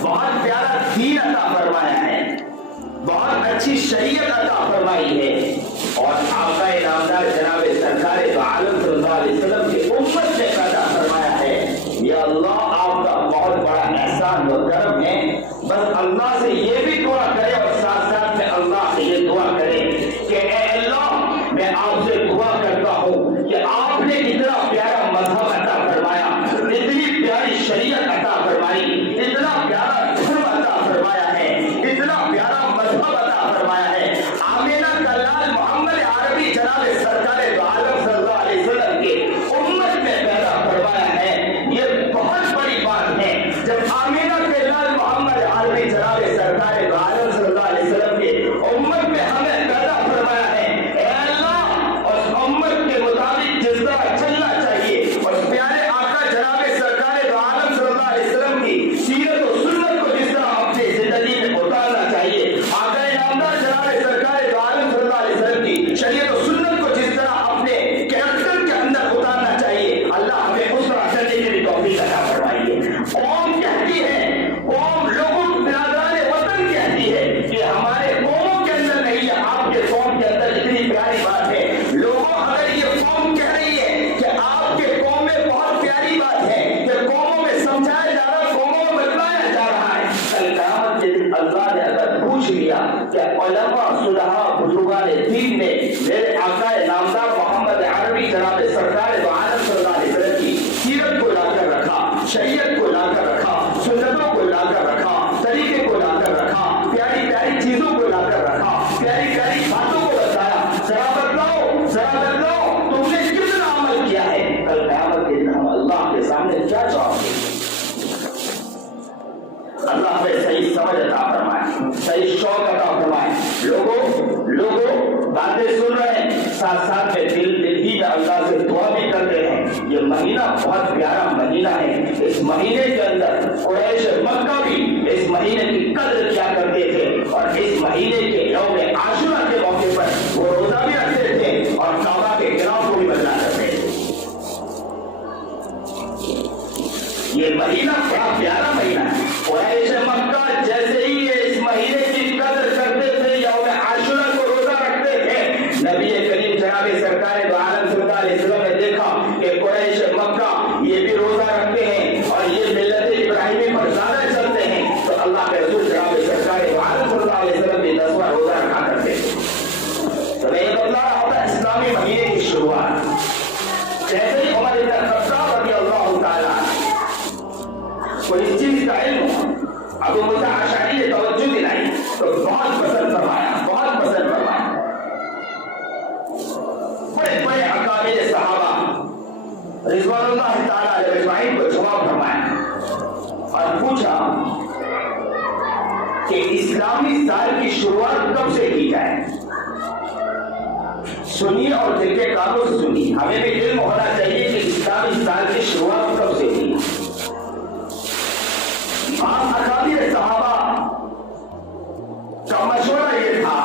بہت پیارا دین عطا فرمایا ہے، بہت اچھی شریعت عطا فرمائی ہے، اور آقا نامدار جناب سرکار دو عالم صلی اللہ علیہ وسلم کی امت نے پیدا فرمایا ہے۔ یا اللہ آپ کا بہت بڑا احسان و کرم ہے۔ بس اللہ سے یہ بھی دعا کرے اور ساتھ ساتھ میں اللہ سے یہ دعا کرے کہ اے اللہ میں آپ سے دعا کرتا ہوں کہ آپ نے اتنا پیارا مذہب عطا فرمایا، اتنی پیاری شریعت عطا فرمائی، اتنا پیارا دھرم عطا فرمایا ہے، اتنا پیارا مذہب عطا فرمایا ہے، آمینہ کا لال محمد عربی جناب سرکار دو عالم صلی اللہ علیہ وسلم کے امت میں پیدا فرمایا ہے۔ یہ بہت بڑی بات ہے جب آمینہ کے لال محمد عربی جناب سرکار دو عالم صلی اللہ علیہ وسلم کے امت میں ہمیں پیدا فرمایا ہے۔ اے اللہ اس امت کے مطابق جس طرح چلنا چاہیے، اس پیارے آقا جناب سرکار دو عالم صلی اللہ علیہ وسلم کی سیرت و سنت کو جس طرح اپنی زندگی میں اتارنا چاہیے، آقا نامدار جناب سرکار دو عالم صلی اللہ علیہ وسلم کی شریعت و سنت کو جس طرح اپنے کیریکٹر کے اندر اتارنا چاہیے، اللہ ہمیں اس طرح چلنے کی بھی توفیق عطا فرمائیے۔ قوم کہتی ہے، قوم لوگوں برادران وطن کہتی ہے کہ ہمارے قوموں کے اندر نہیں ہے، آپ کے قوم کے اندر اتنی پیاری بات ہے۔ لوگوں اگر یہ قوم کہہ رہی ہے کہ آپ کے قوم میں بہت پیاری بات ہے، کہ قوموں میں سمجھایا جا رہا ہے، قوموں میں بتلایا جا رہا ہے، کل قیامت کے دن اللہ نے اگر پوچھ لیا کہ علماء صلحاء بزرگان دین نے میرے آقا نامدار محمد عربی جناب سرکار دو عالم صلی اللہ علیہ وسلم کی سیرت کو لا کر رکھا، شریعت کو لا کر رکھا، سنتوں کو لا کر رکھا، طریقے کو لا کر رکھا، پیاری پیاری چیزوں کو لا کر رکھا، پیاری پیاری باتوں کو بتایا، ذرا بدلاؤ تم نے کتنا عمل کیا ہے، کل قیامت کے دن ہم اللہ کے سامنے کیا جواب دیں؟ اللہ ہمیں صحیح سمجھ عطا فرمائے، صحیح شوق عطا فرمائے۔ لوگوں باتیں سن رہے ہیں، ساتھ ساتھ میں دل ہی میں اللہ سے دعا بھی کرتے ہیں۔ یہ مہینہ بہت پیارا مہینہ ہے، اس مہینے کے اندر قریش مکہ بھی اس مہینے کی قدر کیا کرتے تھے، اور اس مہینے کے یوم عاشورہ کے موقع پر وہ روزہ بھی رکھتے تھے اور کعبہ کے گراف کو بھی بدلا کرتے تھے۔ یہ مہینہ بڑا پیارا مہینہ ہے۔ قریش مکہ جیسے ہی اس مہینے کی قدر کرتے تھے، یوم عاشورہ کو روزہ رکھتے تھے، نبی کریم جناب سرکار دو عالم صلی اللہ علیہ وسلم نے دیکھا کہ قریش مکہ یہ بھی روزہ رکھتے ہیں اور یہ ملت ابراہیمی پر زیادہ چلتے ہیں، تو اللہ کے رسول جناب سرکار دو عالم صلی اللہ علیہ وسلم بھی 10واں روزہ رکھا کرتے تھے۔ تو یہ بدلا رہا ہوتا اسلامی مہینے کی شروعات۔ جیسے ہی عمر بن خطاب رضی اللہ تعالیٰ کو اس چیز کا علم ہوا، ابو موسیٰ اشعری نے توجہ دلائی تو بہت پسند فرمایا۔ بڑے بڑے اکابر صحابہ رضوان اللہ تعالیٰ علیہ اجمعین کو جواب فرمایا اور پوچھا کہ اسلامی سال کی شروعات کب سے کی جائے؟ سنیے اور دل کے کانوں سے سنیے، ہمیں بھی علم ہونا چاہیے کہ اسلامی سال کی شروعات کب سے کی۔ اکابر صحابہ کا مشورہ یہ تھا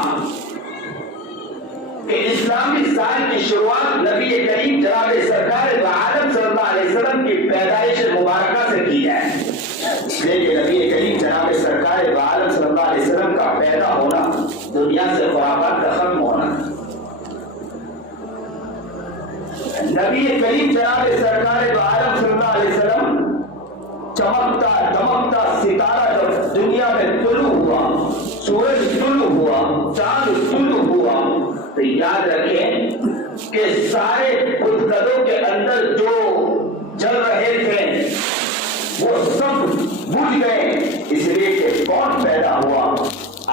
کہ اسلامی سال کی شروعات نبی کریم جناب سرکار دو عالم صلی اللہ علیہ وسلم کی پیدائش مبارکہ سے کی جائے، لیکن نبی کریم جناب سرکار دو عالم صلی اللہ علیہ وسلم کا پیدا ہونا دنیا سے خرافات کا ختم ہونا، نبی کریم جناب سرکار دو عالم صلی اللہ علیہ وسلم چمکتا دمکتا ستارہ جب دنیا میں طلوع ہوا، سورج طلوع ہوا، چاند طلوع ہوا، تو یاد رکھیں کہ سارے بتکدوں کے اندر جو جل رہے تھے وہ سب بجھ گئے، اس لیے کہ کون پیدا ہوا؟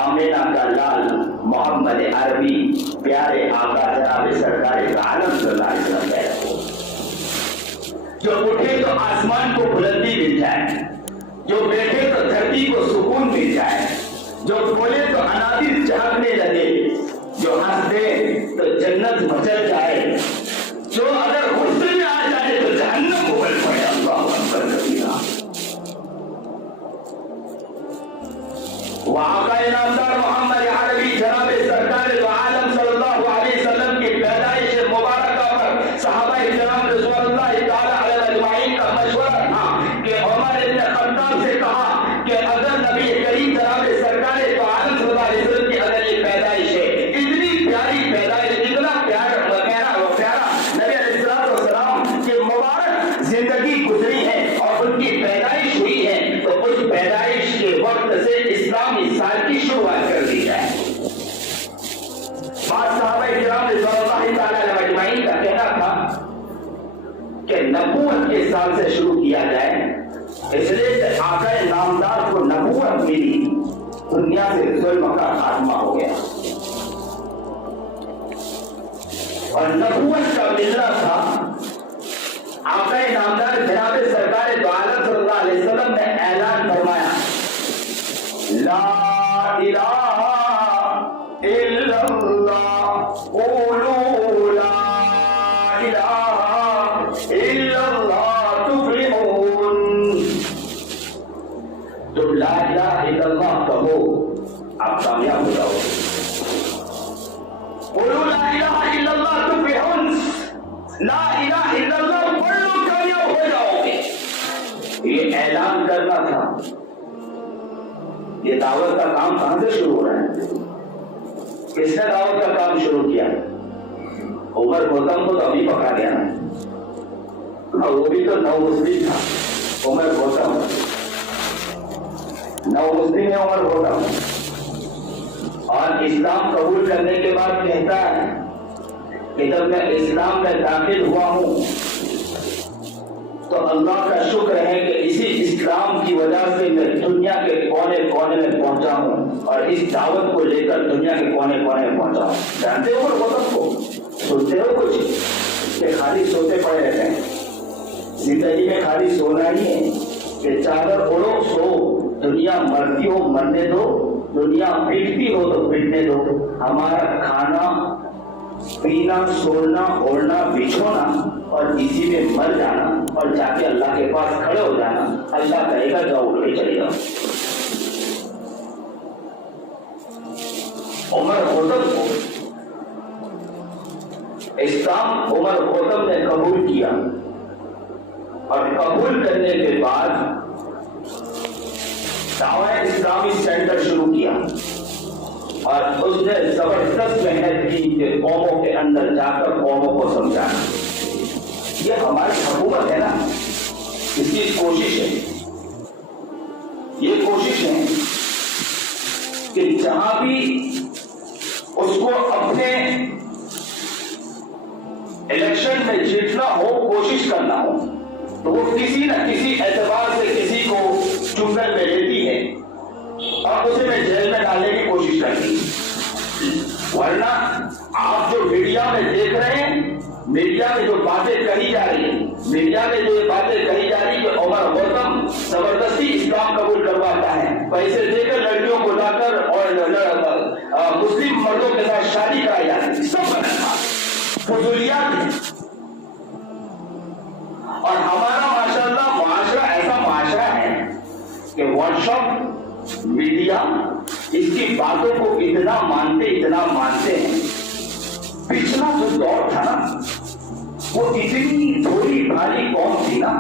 آمینہ کا لال محمد عربی پیارے آقا جناب سرکار دو عالم صلی اللہ علیہ وسلم پیدا ہوا۔ جو اٹھے تو آسمان کو بلندی مل جائے، جو بیٹھے تو دھرتی کو سکون مل جائے، جو بولے تو انادر چہکنے لگے، جو ہنس دے تو جنت مچل جائے، جو اگر غصے میں آ جائے تو جہنم اگل پڑے۔ اللہ اکبر کبیرہ۔ وہ آقا نامدار محمد عربی جناب سرکار دو عالم صلی اللہ علیہ وسلم کی پیدائش مبارکہ پر صحابہ کرام رضوان اللہ تعالی زندگی گزری ہے اور ان کی پیدائش ہوئی ہے تو اس پیدائش کے وقت سے اسلامی سال کی شروعات کر دی جائے. بعض صحابہ کرام رضوان اللہ تعالی علیہم اجمعین کا کہنا تھا کہ نبوت کے سال سے شروع کیا جائے، اس لیے کہ آقا نامدار کو نبوت ملی، دنیا سے ظلم کا خاتمہ ہو گیا. اور نبوت کا ملنا تھا، آقا نامدار جناب سرکار دو عالم صلی اللہ علیہ وسلم نے اعلان فرمایا لا الہ الا اللہ قولوا لا الہ الا اللہ تفلحون. تم لا الہ الا اللہ کہو آپ کامیاب ہو جاؤ گے. قولوا لا الہ الا اللہ تفلحون، لا الہ الا اللہ پڑھ لو کامیاب ہو جاؤ گے. یہ اعلان کرنا تھا. یہ دعوت کا کام کہاں سے شروع ہو رہا ہے؟ کس نے دعوت کا کام شروع کیا؟ عمر گوتم کو تو ابھی پکڑا گیا نا، وہ بھی تو نو مسلم تھا. عمر گوتم نو مسلم ہے عمر گوتم، اور اسلام قبول کرنے کے بعد کہتا ہے کہ جب میں اسلام میں داخل ہوا ہوں تو اللہ کا شکر ہے کہ اسی اسلام کی وجہ سے میں دنیا کے کونے کونے میں پہنچا ہوں اور اس دعوت کو لے کر دنیا کے کونے کونے میں پہنچا ہوں. جانتے ہو گوتم کو؟ سنتے ہو کچھ کہ خالی سوتے پڑے رہتے ہیں؟ زندگی میں خالی سونا ہی ہے کہ چادر اوڑو سو، دنیا مرتی ہو مرنے دو، دنیا پٹتی ہو تو پٹنے دو. ہمارا کھانا پینا سونا اوڑھنا بچھونا اور اسی میں مر جانا اور جا کے اللہ کے پاس کھڑے ہو جانا. اللہ کہے گا جاؤ اٹھ کے چلے جاؤ. عمر گوتم کو اسلام عمر گوتم نے قبول کیا اور قبول کرنے کے بعد دعوی اسلامی سینٹر شروع کیا اور اس نے زبردست محنت کی کہ قوموں کے اندر جا کر قوموں کو سمجھانا. یہ ہماری حکومت ہے نا، اس کی کوشش ہے، یہ کوشش ہے کہ جہاں بھی اس کو اپنے الیکشن میں جیتنا ہو، کوشش کرنا ہو، تو وہ کسی نہ کسی اعتبار سے کسی کو چنگل میں لیتی ہے اور اسے میں جیل میں ڈالنے کی کوشش کرتی ہے. ورنہ آپ جو میڈیا میں دیکھ رہے ہیں، میڈیا میں جو باتیں کہی جا رہی ہیں، میڈیا میں جو یہ باتیں کہی جا رہی ہے کہ عمر گوتم زبردستی اسلام قبول کرواتا ہے، پیسے دے کر لڑکیوں کو لا کر اور مسلم مردوں کے ساتھ شادی کرائی جاتی ہے، سب بنا فضولیات ہیں. اور ہمارا ماشاءاللہ معاشرہ ایسا معاشرہ ہے کہ واٹس ایپ میڈیا اس کی باتوں کو اتنا مانتے ہیں. پچھلا جو دور تھا نا، وہ اتنی تھوڑی بھاری قوم تھی نا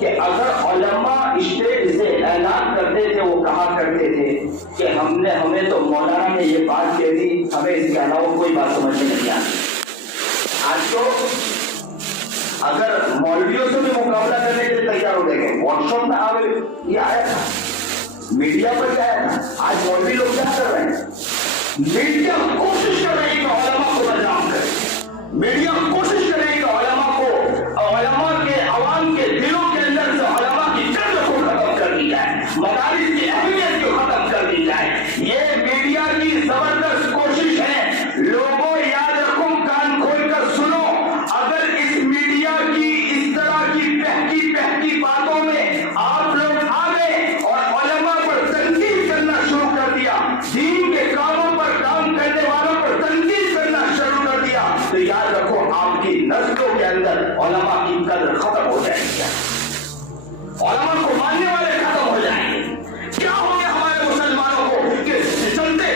کہ اگر علماء اسٹیج سے اعلان کرتے تھے، وہ کہا کرتے تھے کہ ہمیں تو مولانا نے یہ بات کہہ دی، ہمیں اس کے علاوہ کوئی بات سمجھ میں نہیں آتی. آج تو اگر مولویوں سے بھی مقابلہ کرنے کے لیے تیار ہو گئے، واٹس ایپ میں یہ آیا تھا، میڈیا پر کیا آیا تھا. آج مولوی لوگ کیا کر رہے ہیں؟ میڈیا کوشش کر رہی ہے کہ علماء کو بدنام کرے، میڈیا کوشش کر رہی ہے کہ علماء کے عوام کے دلوں کے اندر سے علماء کی قدر کو ختم کر دی جائے، مدارس کی اہمیت کو ختم کر دی جائے. یہ میڈیا کی زبردست کوشش ہے. لوگوں یاد رکھو، کان کھول کر سنو، اگر اس میڈیا کی اس طرح کی بہتی باتوں میں آپ لوگ آ گئے اور علماء پر تنقید کرنا شروع کر دیا، دین کے کاموں پر کام کرنے والوں پر تنقید کرنا شروع کر دیا، تو یاد رکھو آپ کی نسلوں کے اندر علماء کی قدر ختم ہو جائے گی. علماء کو ماننے والے ختم ہو جائیں گے. کیا ہو گیا ہمارے مسلمانوں کو کہ چلتے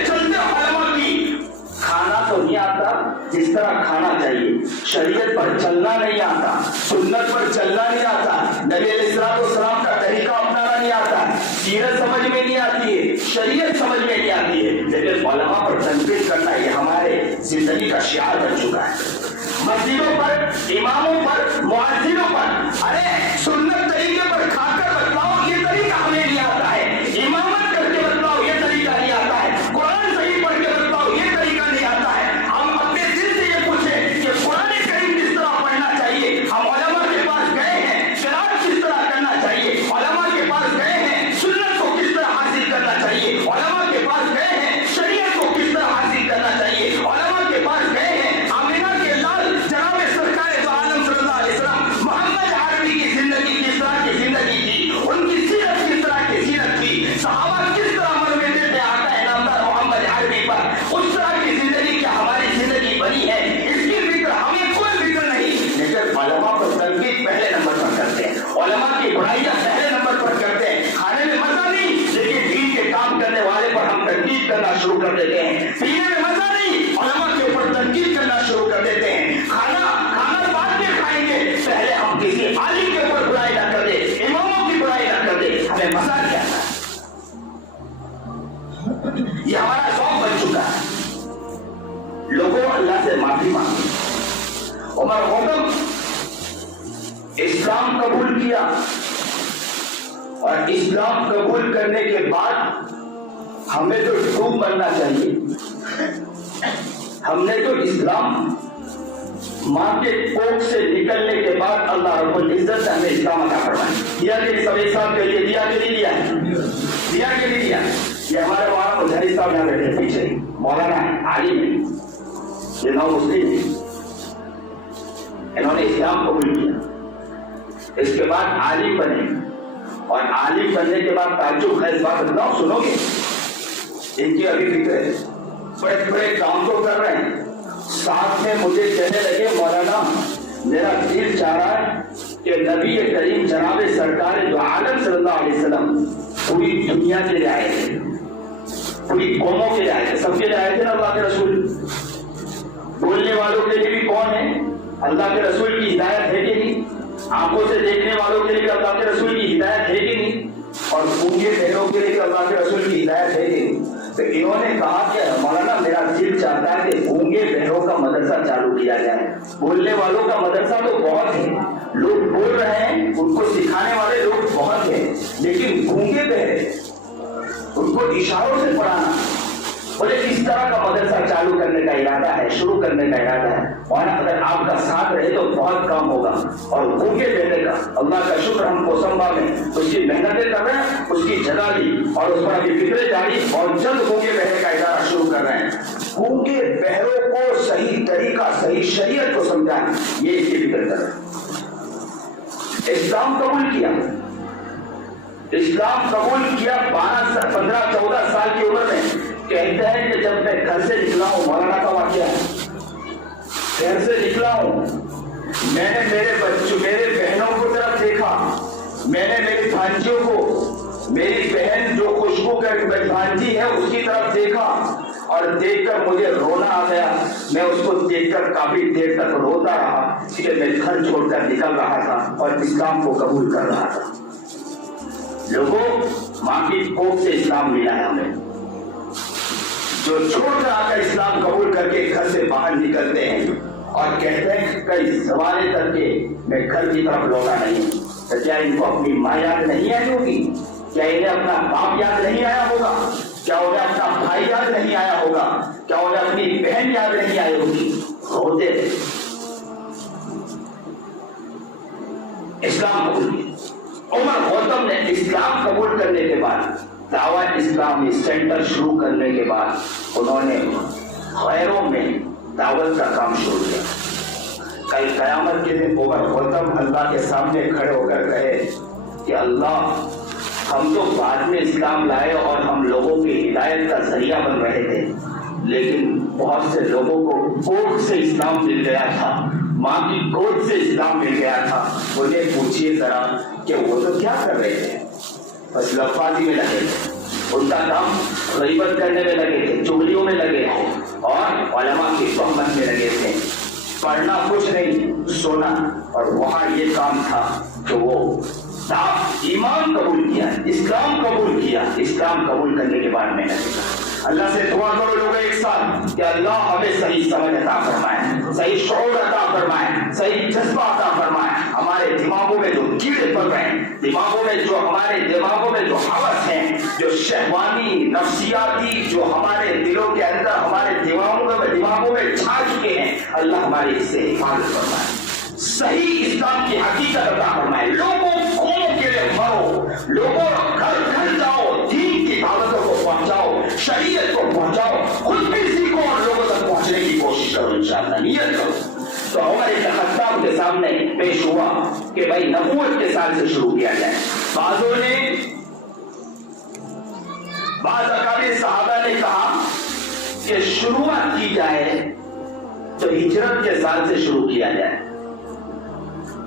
علماء کی کھانا تو نہیں آتا جس طرح کھانا چاہیے، شریعت پر چلنا نہیں آتا، سنت پر چلنا نہیں آتا، نبی علیہ السلام کا طریقہ اپنانا نہیں آتا، سیرت سمجھ میں نہیں آتی ہے، شریعت سمجھ میں نہیں آتی ہے، لیکن علماء پر تنقید کرنا یہ ہمارے زندگی کا شعار بن چکا ہے. مسجدوں پر، اماموں پر، مؤذنوں پر، ارے ہم کسی عالم کے اوپر برائی نہ کر دے، اماموں کی برائی نہ کر دے، ہمیں مزہ کیا ہے؟ یہ ہمارا ذوق بن چکا ہے۔ لوگوں اللہ سے معافی مانگی۔ عمر خطب اسلام قبول کیا اور اسلام قبول کرنے کے بعد ہمیں تو ڈوب مرنا چاہیے۔ ہم نے تو اسلام ماں کے کوکھ سے نکلنے کے بعد اللہ رب العزت نے ہمیں اسلام عطا فرمایا۔ دیا کہ سب ایک ساتھ کہیے، دیا کہ نہیں دیا؟ دیا کہ نہیں دیا؟ یہ ہمارے مولانا مظہری صاحب یہاں بیٹھے پیچھے، مولانا عالم ہے، یہ نو مسلم ہے، انہوں نے اسلام قبول کیا، اس کے بعد عالم بنے، اور عالم بننے کے بعد تعجب خیز بات بتاؤ، سنو گے؟ ان کی ابھی فکر ہے، بڑے بڑے کام تو کر رہے ہیں، ساتھ میں مجھے کہنے لگے مولانا میرا دل چاہ رہا ہے کہ نبی کریم جناب سرکار دو عالم صلی اللہ علیہ وسلم پوری دنیا کے لیے آئے تھے، پوری قوموں کے لیے آئے تھے، سب کے لیے آئے تھے نا اللہ کے رسول۔ بولنے والوں کے لیے بھی کون ہے؟ اللہ کے رسول کی ہدایت ہے کہ نہیں؟ آنکھوں سے دیکھنے والوں کے لیے بھی اللہ کے رسول کی ہدایت ہے کہ نہیں؟ اور گونگے بہنوں کے لیے بھی اللہ کے رسول کی ہدایت ہے کہ نہیں؟ تو انہوں نے کہا کہ مولانا میرا دل چاہتا ہے کہ گونگے بہنوں کا مدرسہ چالو کیا جائے، بولنے والوں کا مدرسہ تو بہت ہے، لوگ بول رہے ہیں، ان کو سکھانے والے لوگ بہت ہیں، لیکن گونگے بہرے ان کو اشاروں سے پڑھانا، بولے اس طرح کا مدرسہ چالو کرنے کا ارادہ ہے، شروع کرنے کا ارادہ ہے، اور اگر آپ کا ساتھ رہے تو بہت کام ہوگا۔ اور گونگے بہنے کا اللہ کا شکر ہم کو سنبھال میں اس کی محنتیں کر رہے ہیں، اس کی جگہ لی اور اس پر ابھی فکریں جاری، اور جلد گونگے بہنے کا ادارہ شروع کر رہے ہیں۔ گونگے بہروں کو صحیح طریقہ، صحیح شریعت کو سمجھائیں، یہ اس کی فکر کر رہے ہیں۔ اسلام قبول کیا، اسلام قبول کیا 15-14 سال کی عمر میں۔ کہتے ہیں کہ جب میں گھر سے نکلا ہوں، مولانا کا واقعہ ہے، گھر سے نکلا ہوں، میں نے میرے بچوں، میرے بہنوں کو طرف دیکھا، میں نے میری بھانجیوں کو، میری بہن جو خوشبو کا بھانجی ہے اس کی طرف دیکھا، اور دیکھ کر مجھے رونا آ گیا۔ میں اس کو دیکھ کر کافی دیر تک روتا رہا کہ میں گھر چھوڑ کر نکل رہا تھا اور اسلام کو قبول کر رہا تھا۔ لوگوں، ماں کی کوکھ سے اسلام ملا ہے ہمیں، جو چھوڑ کر آ کر اسلام قبول کر کے گھر سے باہر نکلتے ہیں اور کہتے ہیں کہ کئی زمانے تک کے میں گھر کی طرف لوٹا نہیں، تو کیا ان کو اپنی ماں یاد نہیں آئی ہوگی؟ کیا انہیں اپنا باپ یاد نہیں آیا ہوگا؟ کیا انہیں اپنا بھائی یاد نہیں آیا ہوگا؟ کیا انہیں اپنی بہن یاد نہیں آئی ہوگی؟ روتے تھے۔ اسلام قبول کیا۔ عمر خطب نے اسلام قبول کرنے کے بعد، دعوت اسلامی سینٹر شروع کرنے کے بعد، انہوں نے غیروں میں دعوت کا کام شروع کیا۔ کل قیامت کے دن عمر خطب اللہ کے سامنے کھڑے ہو کر کہے کہ اللہ، ہم تو بعد میں اسلام لائے اور ہم لوگوں کی ہدایت کا ذریعہ بن رہے تھے، لیکن بہت سے لوگوں کو کوکھ سے اسلام مل گیا تھا، ماں کی گود سے اسلام مل گیا تھا۔ انہیں پوچھئے ذرا کہ وہ تو کیا کر رہے تھے؟ بس لفاظی میں لگے تھے، ان کا کام غیبت کرنے میں لگے تھے، چغلیوں میں لگے تھے، اور علماء کی تہمت میں لگے تھے، پڑھنا کچھ نہیں، سونا، اور وہاں یہ کام تھا کہ وہ ایمان قبول کیا، اسلام قبول کیا۔ اسلام قبول کرنے کے بعد میں نے کہا اللہ سے دعا کرو لوگ ایک ساتھ کہ اللہ ہمیں صحیح سمجھ عطا فرمائے، صحیح شعور عطا فرمائے، صحیح جذبہ عطا فرمائے۔ ہمارے دماغوں میں جو کیڑے پڑ رہے ہیں، دماغوں میں جو ہمارے دماغوں میں جو ہوس ہیں، جو شہوانی نفسیاتی، جو ہمارے دلوں کے اندر ہمارے دماغوں میں چھا چکے ہیں، اللہ ہماری اس سے حفاظت فرمائے، صحیح اسلام کی حقیقت عطا فرمائے۔ لوگوں قوموں کے لیے مرو، لوگوں گھر گھر جاؤ، دین کی دعوتوں کو پہنچاؤ، شریعت کو پہنچاؤ، خود بھی سیکھو اور لوگوں تک پہنچنے کی کوشش کرو، انشاءاللہ نیت کرو۔ تو عمر بن خطاب کے سامنے پیش ہوا کہ بھائی نبوت کے سال سے شروع کیا جائے۔ بعضوں نے، بعض اکابر صحابہ نے کہا کہ شروعات کی جائے تو ہجرت کے سال سے شروع کیا جائے۔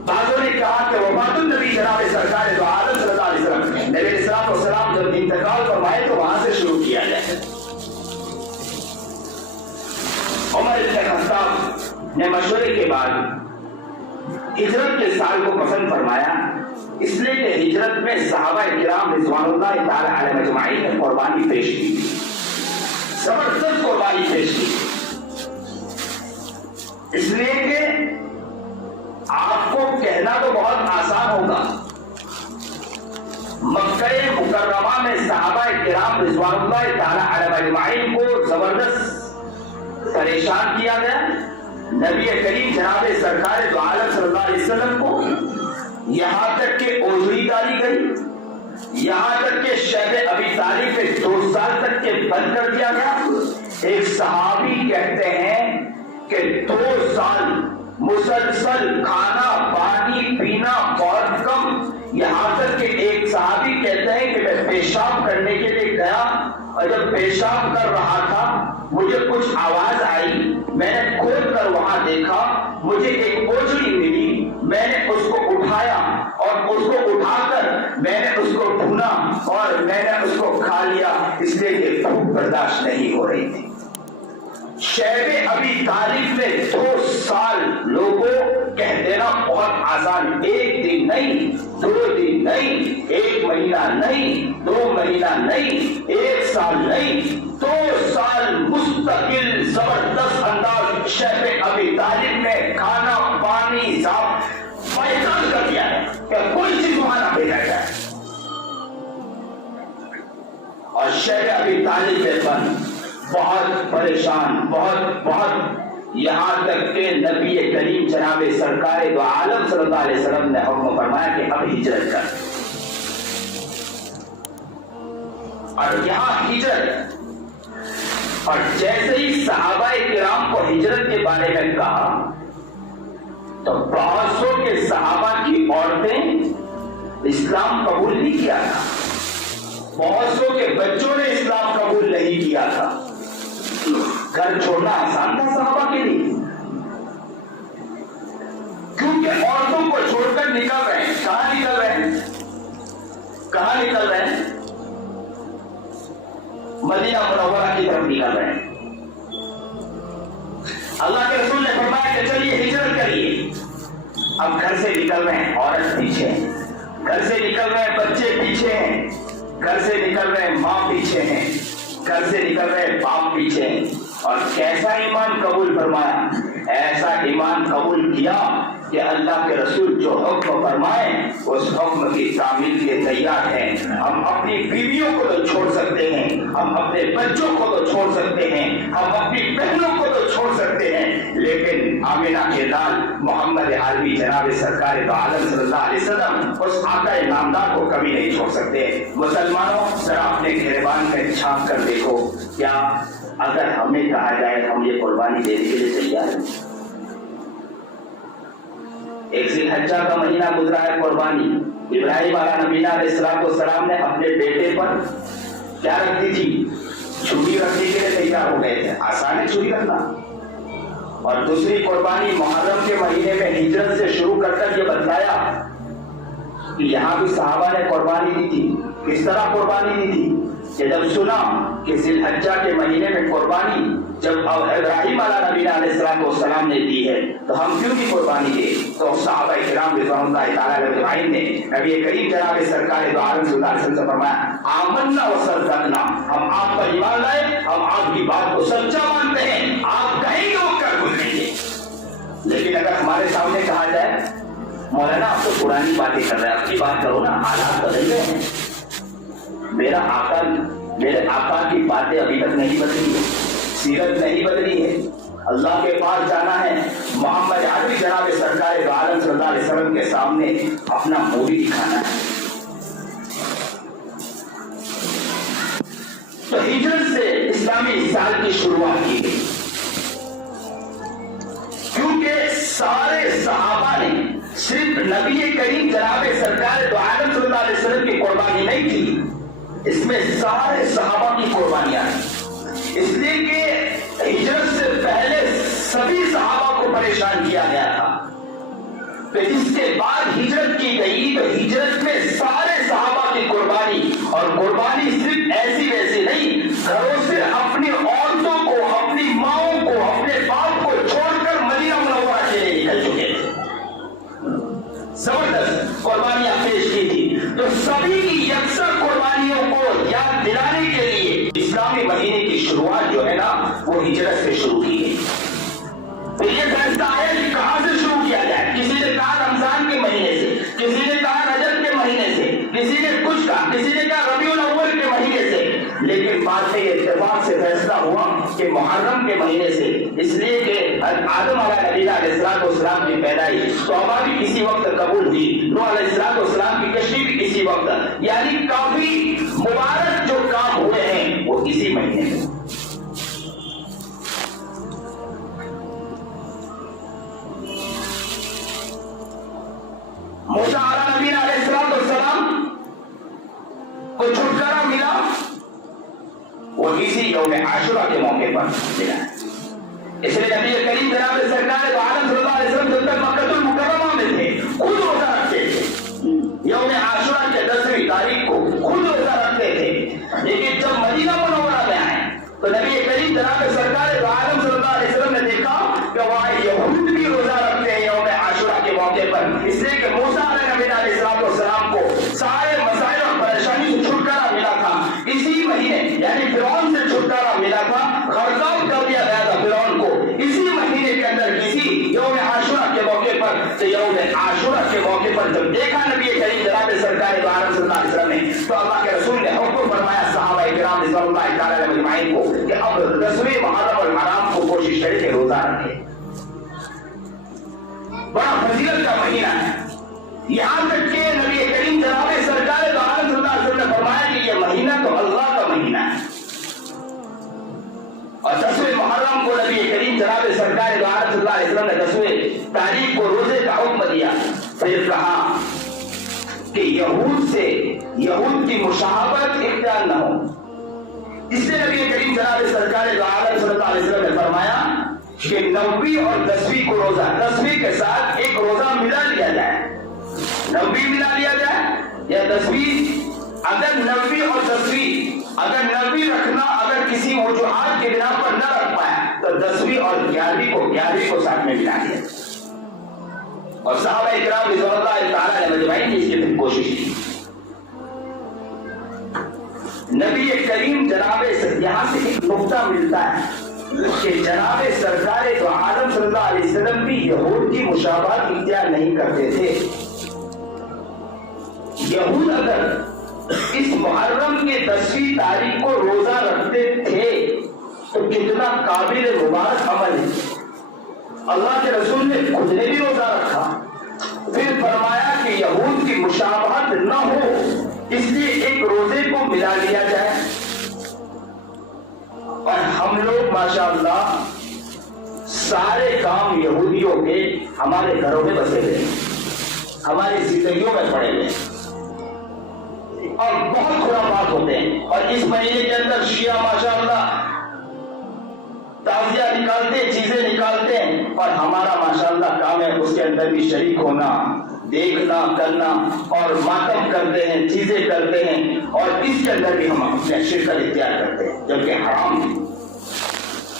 بعضوں نے کہا کہ وفات النبی جناب سرکار دو عالم صلی اللہ علیہ وسلم، نبی علیہ الصلوۃ والسلام جب انتقال فرمائے تو وہاں سے شروع کیا جائے۔ عمر بن خطاب نے مشورے کے بعد ہجرت کے سال انتقال کو پسند فرمایا، اس لیے کہ ہجرت میں صحابہ کرام رضوان اللہ تعالی علیہم اجمعین نے قربانی پیش کی، زبردست قربانی پیش کی، اس لیے کہ آپ کو کہنا تو بہت آسان ہوگا، مکہ مکرمہ میں صحابہ کرام رضوان اللہ تعالی علیہم اجمعین کو زبردست پریشان کیا گیا، نبی کریم جناب سرکار دو عالم صلی اللہ علیہ وسلم کو یہاں تک کہ اوجری ڈالی گئی، یہاں تک کہ شیب ابی طالب کے 2 سال تک کے بند کر دیا گیا۔ ایک صحابی کہتے ہیں کہ 2 سال مسلسل کھانا پانی پینا بہت کم، یہاں تک کہ ایک صحابی کہتے ہیں کہ میں پیشاب کرنے کے لیے گیا اور جب پیشاب کر رہا تھا مجھے کچھ آواز آئی، میں نے کھول کر وہاں دیکھا، مجھے ایک اوجڑی ملی، میں نے اس کو اٹھایا اور اس کو اٹھا کر میں نے اس کو بھونا اور میں نے اس کو کھا لیا، اس لیے کہ بھوک برداشت نہیں ہو رہی تھی۔ شیب ابی طالب نے 2 سال لوگوں کہہ دینا بہت آسان، 1 دن نہیں، 2 دن نہیں، 1 مہینہ نہیں، 2 مہینہ نہیں، 1 سال نہیں، 2 سال مستقل زبردست انداز شیب ابی طالب نے کھانا پانی صاف فیصل کر دیا ہے کہ کوئی چیز وہاں نہ بھیجا جائے، اور شیب ابی طالب کے بن بہت پریشان، بہت یہاں تک کہ نبی کریم جناب سرکار دو عالم صلی اللہ علیہ وسلم نے حکم فرمایا کہ اب ہجرت کر، اور یہاں ہجرت، اور جیسے ہی صحابہ کرام کو ہجرت کے بارے میں کہا تو بہت سو کے صحابہ کی عورتیں اسلام قبول نہیں کیا تھا، بہت سو کے بچوں نے اسلام قبول نہیں کیا تھا۔ گھر چھوڑنا آسان تھا صحابہ کے لیے، کیونکہ عورتوں کو چھوڑ کر نکل رہے ہیں، کہاں نکل رہے ہیں؟ کہاں نکل رہے ہیں؟ مدینہ منورہ کی طرف نکل رہے ہیں۔ اللہ کے رسول نے فرمایا کہ چلیے ہجرت کریے، اب گھر سے نکل رہے ہیں، عورت پیچھے ہے، گھر سے نکل رہے ہیں، بچے پیچھے ہیں، گھر سے نکل رہے ہیں، ماں پیچھے ہیں، گھر سے نکل رہے ہیں، باپ پیچھے ہیں، اور کیسا ایمان قبول فرمایا؟ ایسا ایمان قبول کیا کہ اللہ کے رسول جو حکم فرمائے اس حکم کی تعمیل کے تیار ہیں۔ ہم اپنی بیویوں کو تو چھوڑ سکتے ہیں، ہم اپنے بچوں کو تو چھوڑ سکتے ہیں، ہم اپنی بہنوں کو تو چھوڑ سکتے ہیں، لیکن آمنہ کے لال محمد عربی جناب سرکار دو عالم صلی اللہ علیہ وسلم اس آقا نامدار کو کبھی نہیں چھوڑ سکتے۔ مسلمانوں ذرا اپنے گریبان میں چھانک کر دیکھو، کیا اگر ہمیں کہا جائے ہم یہ قربانی دینے کے لیے تیار ہیں؟ ایک ذی الحجہ کا مہینہ گزرا ہے، قربانی ابراہیم علیہ نبینا علیہ السلام نے اپنے بیٹے پر کیا رکھ دی تھی؟ چھری رکھنے کے لیے تیار ہو گئے تھے، آسان ہے چھری رکھنا۔ اور دوسری قربانی محرم کے مہینے میں ہجرت سے شروع کر یہ بتلایا کہ یہاں بھی صحابہ نے قربانی دی تھی۔ کس طرح قربانی دی تھی کہ جب سنا کہ ذی الحجہ کے مہینے میں قربانی جب ابراہیم علیہ نبینا علیہ السلام نے دی ہے تو ہم کیوں نہیں قربانی دے؟ تو صحابہ کرام رضوان اللہ تعالی علیہم نے نبی کریم جناب سرکار دو عالم صلی اللہ علیہ وسلم سے فرمایا آمنا و صدقنا، ہم آپ پر ایمان لائے، ہم آپ کی بات کو سچا مانتے ہیں، آپ کہیں گے وہ کر بھولیں گے۔ لیکن اگر ہمارے سامنے کہا جائے مولانا آپ تو پرانی باتیں کر رہے ہیں، اپنی بات کرو نا، حالات بدل گئے ہیں، میرے آقا کی باتیں ابھی تک نہیں بدلی ہے، سیرت نہیں بدلی ہے، اللہ کے پاس جانا ہے، محمد عربی جناب سرکار دو عالم صلی اللہ علیہ وسلم کے سامنے اپنا منہ بھی دکھانا ہے۔ تو ہجرت سے اسلامی سال کی شروعات کی گئی، کیونکہ سارے صحابہ نے صرف نبی کریم جناب سرکار دو عالم صلی اللہ علیہ وسلم کی قربانی نہیں کی، اس میں سارے صحابہ کی قربانیاں ہیں، اس لیے کہ ہجرت سے پہلے سبھی صحابہ کو پریشان کیا گیا تھا، پھر اس کے بعد ہجرت کی گئی تو ہجرت میں سارے صحابہ کی قربانی، اور قربانی صرف ایسی ویسی نہیں، گھروں سے اپنی عورتوں کو، اپنی ماؤں کو، اپنے باپ کو چھوڑ کر مدینہ منورہ کے لیے نکل چکے تھے۔ قربانیاں پیش کی تھی. تو سبھی کی یکساں قربانیوں کو یاد دلانے کے لیے اسلامی مہینے کی شروعات جو ہے نا وہ ہجرت سے شروع کی ہے. تو یہ فیصلہ ہے کہ کہاں سے شروع کیا جائے. کسی نے کہا رمضان کے مہینے سے, کسی نے کہا رجب کے مہینے سے, کسی نے کچھ کہا, کسی نے کہا ربیع الاول کے مہینے سے, لیکن بعد میں اتفاق سے فیصلہ ہوا کہ محرم کے مہینے سے, اس لیے کہ آدم علیہ السلام کی پیدائش توبہ بھی کسی وقت قبول ہوئی, نوح علیہ السلام کی کشتی بھی کسی وقت, یعنی کافی مبارک جو کام ہوئے ہیں وہ اسی مہینے میں. موسیٰ علیہ السلام کو چھٹکارا ملا وہ اسی یوم عاشورہ کے موقع پر ملا. اس لیے نبی کریم جناب سرکار عالم صلی اللہ علیہ وسلم جب تک مکہ المکرمہ میں تھے خود روزہ رکھتے تھے. یوم عاشورہ کے 10ویں تاریخ کو خود روزہ رکھتے تھے. لیکن جب مدینہ منورہ میں آئے تو نبی کریم جناب سرکار عالم صلی اللہ علیہ وسلم نے دیکھا کہ وہاں یہود بھی روزہ رکھتے ہیں یوم عاشورہ کے موقع پر. اس لیے کہ موسیٰ علیہ السلام کو سارے مسائل اور پریشانی سے چھٹکارا ملا تھا اسی مہینے, یعنی فرعون سے چھٹکارا ملا تھا, غرقاب کر دیا گیا تھا فرعون کو اسی مہینے کے اندر کسی یوم عاشورہ کے موقع پر. تو یوم عاشورہ کے موقع پر جب دیکھا نبی کریم جناب سرکار عالم صلی اللہ علیہ وسلم نے تو اللہ کے رسول نے حکم فرمایا صحابہ کرام رضوان اللہ تعالی علیہم اجمعین کو کہ اب 10ویں محرم الحرام کو کوشش کرے کہ روزہ رکھے. بڑا فضیلت کا مہینہ ہے. یہاں تک کہ نبی کریم جناب سرکار عالم صلی اللہ علیہ وسلم نے فرمایا کہ یہ مہینہ تو اللہ کا مہینہ ہے. اور 10ویں محرم کو نبی کریم جناب سرکار عالم صلی اللہ علیہ وسلم نے 10ویں تاریخ کو روزے کا حکم دیا. پھر کہا کہ یہود کی مشابہت اختیار نہ ہو. اس سے نبی کریم جناب سرکار عالم صلی اللہ علیہ وسلم نے فرمایا کہ 9ویں اور 10ویں کو روزہ, 10ویں کے ساتھ ایک روزہ ملا لیا جائے. 9ویں ملا لیا جائے یا 10ویں. اگر 9ویں اور 10ویں, اگر 9ویں رکھنا اگر کسی وجوہات کے بنا پر نہ رکھ پایا تو 10ویں اور 11ویں کو ساتھ میں ملا لیا. اور صحابہ اکرام رضوان اللہ تعالی علیہم اجمعین نے اس کی پھر کوشش کی. نبی کریم جناب یہاں سے ایک نقطہ ملتا ہے کہ جناب سرکار تو عالم صلی اللہ علیہ وسلم بھی یہود کی مشابہت اختیار نہیں کرتے تھے. یہود اگر اس محرم کے 10ویں تاریخ کو روزہ رکھتے تھے تو کتنا قابل مبارک عمل ہے. اللہ کے رسول نے خود نے بھی روزہ رکھا. پھر فرمایا کہ یہود کی مشابہت نہ ہو اس لیے ایک روزے کو ملا لیا جائے. اور ہم لوگ ماشاءاللہ سارے کام یہودیوں کے ہمارے گھروں میں بسے ہوئے, ہماری زندگیوں میں پڑے ہوئے اور بہت خرافات ہوتے ہیں. اور اس مہینے کے اندر شیعہ ماشاءاللہ تعزیہ نکالتے ہیں, چیزیں نکالتے ہیں, اور ہمارا ماشاءاللہ کام ہے اس کے اندر بھی شریک ہونا, دیکھنا, کرنا, اور ماتم کرتے ہیں, چیزیں کرتے ہیں, اور اس کے اندر بھی ہم اپنے شرکت اختیار کرتے ہیں جبکہ حرام ہے.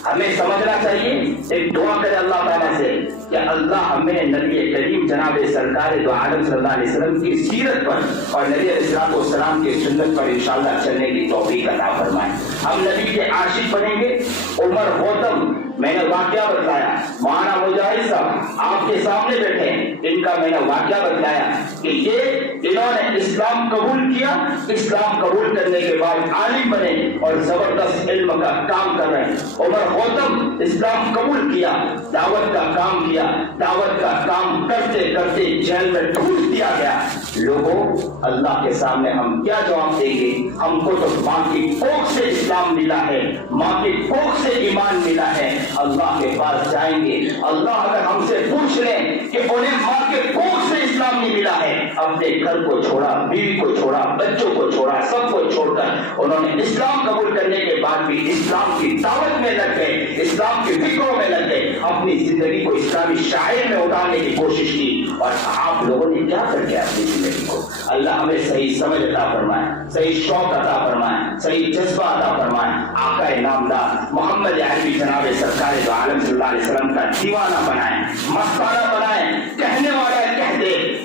ہمیں سمجھنا چاہیے, ایک دعا کرے اللہ تعالیٰ سے کہ اللہ ہمیں نبی کریم جناب سرکار دو عالم صلی اللہ علیہ وسلم کی سیرت پر اور نبی علیہ السلام کی سنت پر انشاءاللہ چلنے کی توفیق عطا فرمائے. ہم نبی کے عاشق بنیں گے. عمر خوتم میں نے واقعہ بتلایا, مولانا مجاہد صاحب آپ کے سامنے بیٹھے, ان کا میں نے واقعہ بتلایا کہ انہوں نے اسلام قبول کیا, اسلام قبول کرنے کے بعد عالم بنے اور زبردست علم کا کام کر رہے ہیں. عمر خوتم اسلام قبول کیا, دعوت کا کام کیا, دعوت کا کام کرتے کرتے جیل میں ٹھوس دیا گیا. لوگوں اللہ کے سامنے ہم کیا جواب دیں گے؟ ہم کو تو ماں کی کوکھ سے اسلام ملا ہے, ماں کی کوکھ سے ایمان ملا ہے. اللہ کے پاس جائیں گے, اللہ اگر ہم سے پوچھ لیں کہ انہیں ماں کے کوکھ سے اسلام نہیں ملا ہے, اپنے گھر کو چھوڑا, بیوی کو چھوڑا, بچوں کو چھوڑا, سب کو چھوڑ کر انہوں نے اسلام قبول کرنے کے بعد بھی اسلام کی دعوت میں لگ گئے, اسلام کی فکروں میں لگ گئے, اپنی زندگی کو اسلامی شاعر میں اتارنے کی کوشش کی. اور آپ لوگوں نے کیا کر کے اپنی زندگی کو, اللہ ہمیں صحیح سمجھ عطا فرمائے, صحیح شوق عطا فرمائے, صحیح جذبہ عطا فرمائے. آقا نامدار محمد عربی جناب سرکار دو عالم صلی اللہ علیہ وسلم کا دیوانہ بنائیں, مستانہ بنائیں. کہنے والا کہہ دے